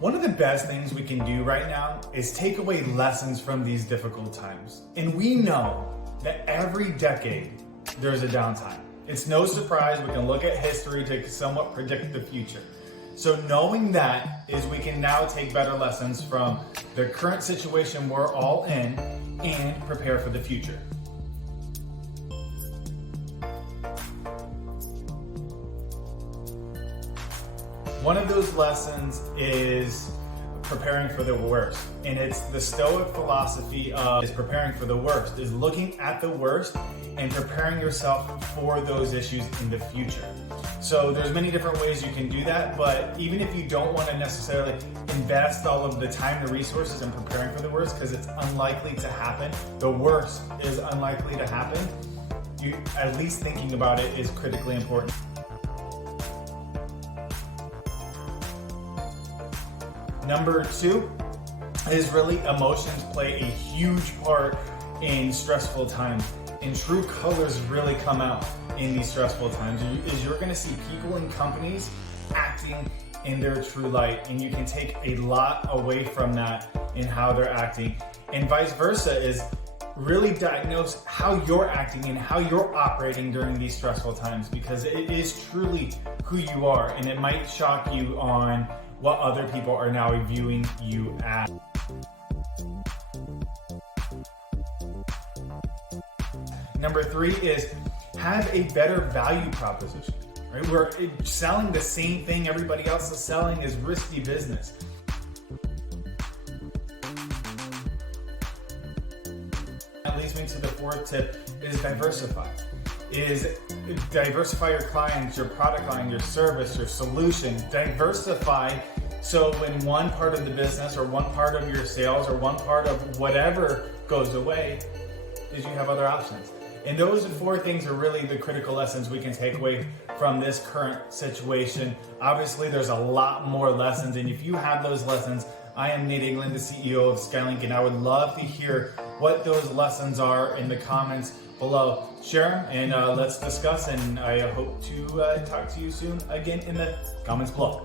One of the best things we can do right now is take away lessons from these difficult times. And we know that every decade there's a downtime. It's no surprise. We can look at history to somewhat predict the future. So knowing that is we can now take better lessons from the current situation we're all in and prepare for the future. One of those lessons is preparing for the worst. And it's the Stoic philosophy of is preparing for the worst, is looking at the worst and preparing yourself for those issues in the future. So there's many different ways you can do that, but even if you don't want to necessarily invest all of the time, the resources in preparing for the worst, because it's unlikely to happen, the worst is unlikely to happen, you at least thinking about it is critically important. Number two is really emotions play a huge part in stressful times, and true colors really come out in these stressful times. You're going to see people in companies acting in their true light, and you can take a lot away from that in how they're acting, and vice versa is really diagnose how you're acting and how you're operating during these stressful times, because it is truly who you are, and it might shock you on what other people are now viewing you as. Number three is have a better value proposition. Right? We're selling the same thing everybody else is selling is risky business. That leads me to the fourth tip is diversify. Diversify your clients, your product line, your service, your solution. Diversify so when one part of the business or one part of your sales or one part of whatever goes away, is you have other options. And those four things are really the critical lessons we can take away from this current situation. Obviously, there's a lot more lessons, and if you have those lessons, I am Nate England, the CEO of Skylink, and I would love to hear what those lessons are in the comments below. Share them and let's discuss, and I hope to talk to you soon again in the comments below.